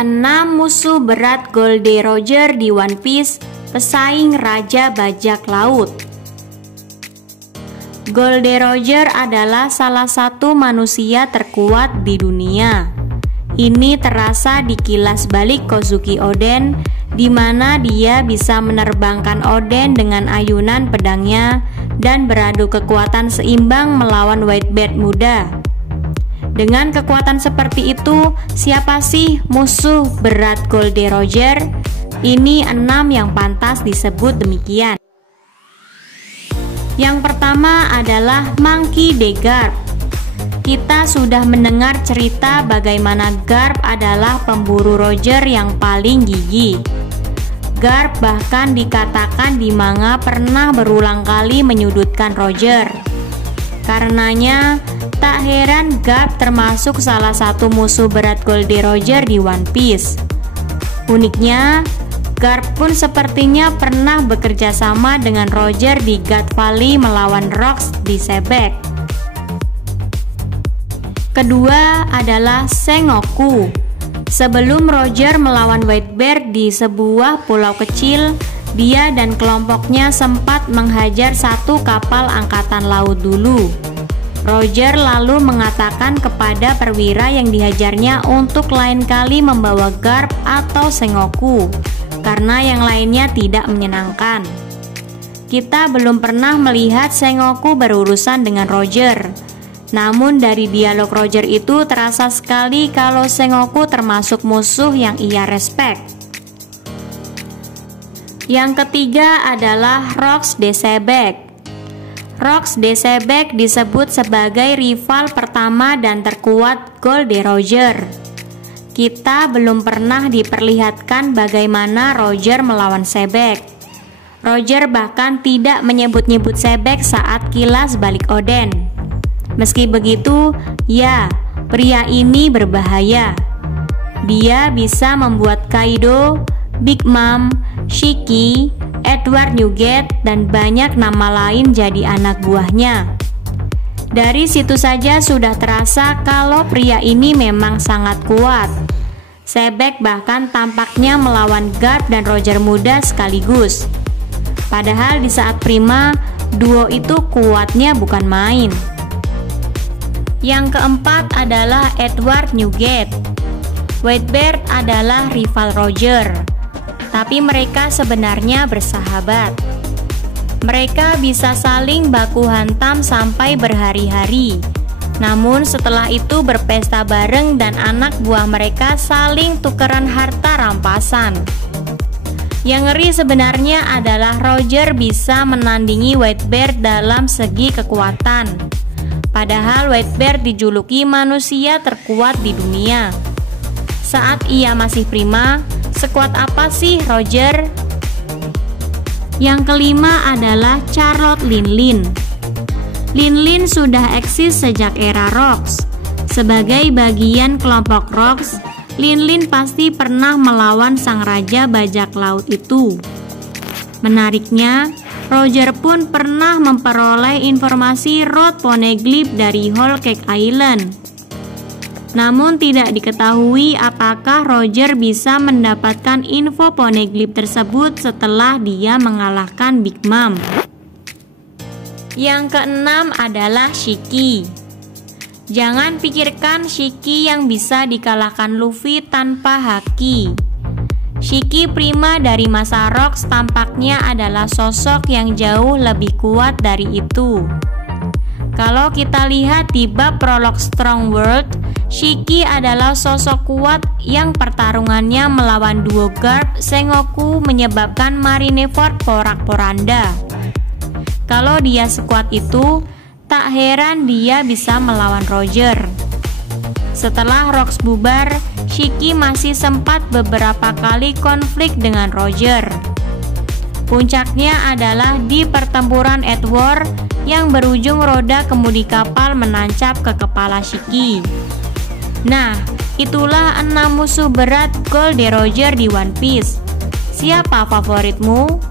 6 musuh berat Goldie Roger di One Piece, pesaing Raja Bajak Laut. Goldie Roger adalah salah satu manusia terkuat di dunia. Ini terasa di kilas balik Kozuki Oden, di mana dia bisa menerbangkan Oden dengan ayunan pedangnya dan beradu kekuatan seimbang melawan Whitebeard muda. Dengan kekuatan seperti itu, siapa sih musuh berat Goldie Roger? Ini 6 yang pantas disebut demikian. Yang pertama adalah Monkey D. Garp. Kita sudah mendengar cerita bagaimana Garp adalah pemburu Roger yang paling gigih. Garp bahkan dikatakan di manga pernah berulang kali menyudutkan Roger. Karenanya, tak heran Garp termasuk salah satu musuh berat Goldie Roger di One Piece. Uniknya, Garp pun sepertinya pernah bekerja sama dengan Roger di God Valley melawan Rocks di Sebek. Kedua adalah Sengoku. Sebelum Roger melawan Whitebeard di sebuah pulau kecil, dia dan kelompoknya sempat menghajar satu kapal angkatan laut dulu. Roger lalu mengatakan kepada perwira yang dihajarnya untuk lain kali membawa Garp atau Sengoku, karena yang lainnya tidak menyenangkan. Kita belum pernah melihat Sengoku berurusan dengan Roger. Namun dari dialog Roger itu terasa sekali kalau Sengoku termasuk musuh yang ia respek. Yang ketiga adalah Rocks de Sebek. Rocks de Sebek disebut sebagai rival pertama dan terkuat Goldie Roger. Kita belum pernah diperlihatkan bagaimana Roger melawan Sebek. Roger bahkan tidak menyebut-nyebut Sebek saat kilas balik Oden. Meski begitu, ya, pria ini berbahaya. Dia bisa membuat Kaido, Big Mom, Shiki, Edward Newgate, dan banyak nama lain jadi anak buahnya. Dari situ saja sudah terasa kalau pria ini memang sangat kuat. Sebek bahkan tampaknya melawan Garp dan Roger muda sekaligus. Padahal di saat prima, duo itu kuatnya bukan main. Yang keempat adalah Edward Newgate. Whitebeard adalah rival Roger, tapi mereka sebenarnya bersahabat. Mereka bisa saling baku hantam sampai berhari-hari. Namun setelah itu berpesta bareng dan anak buah mereka saling tukeran harta rampasan. Yang ngeri sebenarnya adalah Roger bisa menandingi Whitebeard dalam segi kekuatan. Padahal Whitebeard dijuluki manusia terkuat di dunia. Saat ia masih prima, sekuat apa sih Roger? Yang kelima adalah Charlotte Linlin. Linlin sudah eksis sejak era Rocks. Sebagai bagian kelompok Rocks, Linlin pasti pernah melawan sang raja bajak laut itu. Menariknya, Roger pun pernah memperoleh informasi Road Poneglyph dari Whole Cake Island. Namun tidak diketahui apakah Roger bisa mendapatkan info Poneglyph tersebut setelah dia mengalahkan Big Mom. Yang keenam adalah Shiki. Jangan pikirkan Shiki yang bisa dikalahkan Luffy tanpa haki. Shiki prima dari masa Rocks tampaknya adalah sosok yang jauh lebih kuat dari itu. Kalau kita lihat di bab prolog Strong World, Shiki adalah sosok kuat yang pertarungannya melawan duo Garp Sengoku menyebabkan Marineford porak-poranda. Kalau dia sekuat itu, tak heran dia bisa melawan Roger. Setelah Rocks bubar, Shiki masih sempat beberapa kali konflik dengan Roger. Puncaknya adalah di pertempuran Edward yang berujung roda kemudi kapal menancap ke kepala Shiki. Nah, itulah 6 musuh berat Goldie Roger di One Piece. Siapa favoritmu?